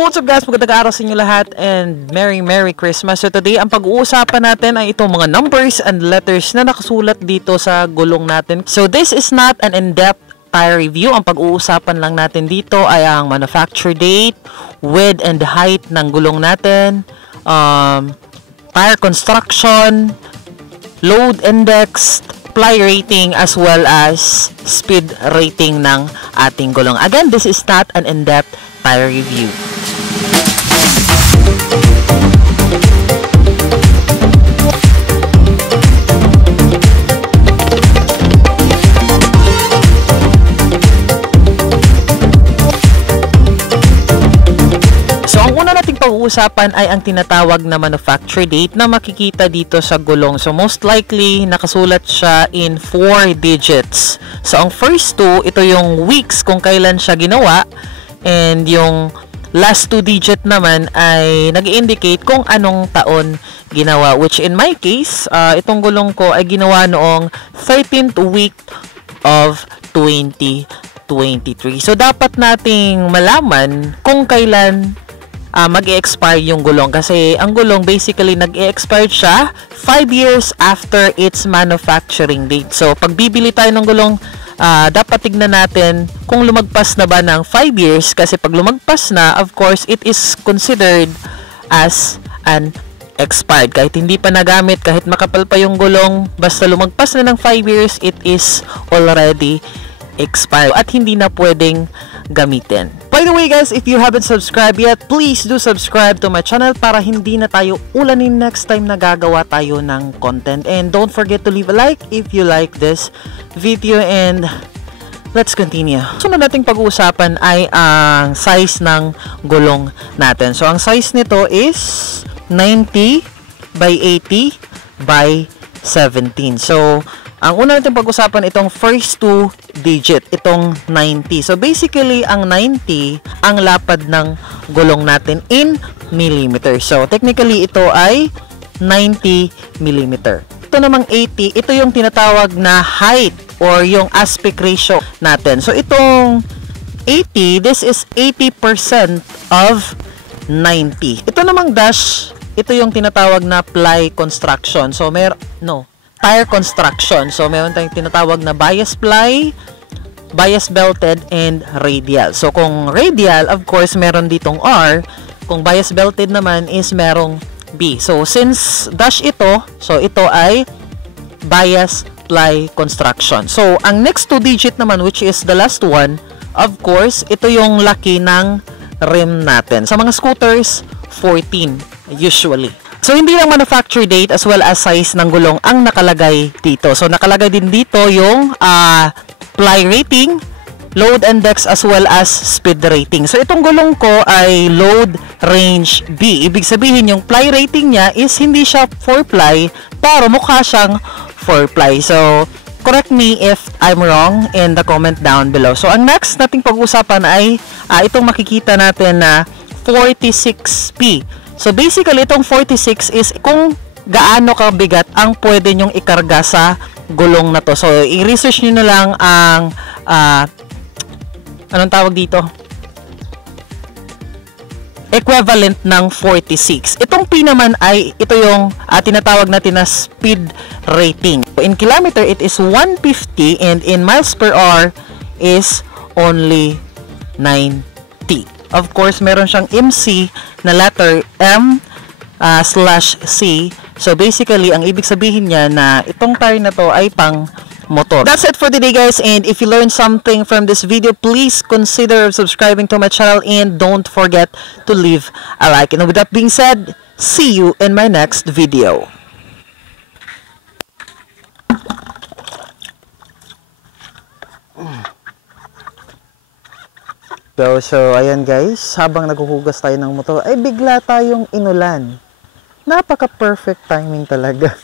What's up guys? Magandang araw sa inyo lahat and Merry Christmas. So today, ang pag-uusapan natin ay itong mga numbers and letters na nakasulat dito sa gulong natin. So this is not an in-depth tire review. Ang pag-uusapan lang natin dito ay ang manufacture date, width and height ng gulong natin, tire construction, load index, ply rating, as well as speed rating ng ating gulong. Again, this is not an in-depth tire review. Pag-uusapan ay ang tinatawag na manufacture date na makikita dito sa gulong. So most likely nakasulat siya in 4 digits. So ang first two, ito yung weeks kung kailan siya ginawa, and yung last 2 digit naman ay nag-indicate kung anong taon ginawa, which in my case, itong gulong ko ay ginawa noong 13th week of 2023. So dapat nating malaman kung kailan mag-e-expire yung gulong, kasi ang gulong basically nag-e-expire siya 5 years after its manufacturing date. So pag bibili tayo ng gulong, dapat tignan natin kung lumagpas na ba ng 5 years, kasi pag lumagpas na, of course, it is considered as an expired. Kahit hindi pa nagamit, kahit makapal pa yung gulong, basta lumagpas na ng 5 years, it is already expired at hindi na pwedeng gamitin. By the way guys, if you haven't subscribed yet, please do subscribe to my channel para hindi na tayo ulanin next time na gagawa tayo ng content. And don't forget to leave a like if you like this video, and let's continue. Sunod nating pag-uusapan ay ang size ng gulong natin. So ang size nito is 90 by 80 by 17. So ang una natin pag-usapan itong first 2 digit, itong 90. So basically, ang 90, ang lapad ng gulong natin in millimeter. So technically, ito ay 90 millimeter. Ito namang 80, ito yung tinatawag na height or yung aspect ratio natin. So itong 80, this is 80% of 90. Ito namang dash, ito yung tinatawag na ply construction. So tire construction. So, meron tayong tinatawag na bias ply, bias belted, and radial. So, kung radial, of course, meron ditong R. Kung bias belted naman is merong B. So, since dash ito, so ito ay bias ply construction. So, ang next 2 digit naman, which is the last one, of course, ito yung laki ng rim natin. Sa mga scooters, 14 usually. So, hindi lang manufacture date as well as size ng gulong ang nakalagay dito. So, nakalagay din dito yung ply rating, load index, as well as speed rating. So, itong gulong ko ay load range B. Ibig sabihin, yung ply rating niya is hindi siya 4-ply, pero mukha siyang 4-ply. So, correct me if I'm wrong in the comment down below. So, ang next nating pag-usapan ay itong makikita natin na 46P. So, basically, itong 46 is kung gaano kabigat ang pwede nyong ikarga sa gulong na to. So, i-research nyo na lang ang, anong tawag dito? Equivalent ng 46. Itong P naman ay, ito yung tinatawag natin na speed rating. In kilometer, it is 150, and in miles per hour is only 90. Of course, meron siyang MC na letter M/C. So, basically, ang ibig sabihin niya na itong tire na to ay pang motor. That's it for today, guys. And if you learned something from this video, please consider subscribing to my channel and don't forget to leave a like. And with that being said, see you in my next video. So, ayan guys, habang naghuhugas tayo ng motor, ay bigla tayong inulan. Napaka-perfect timing talaga.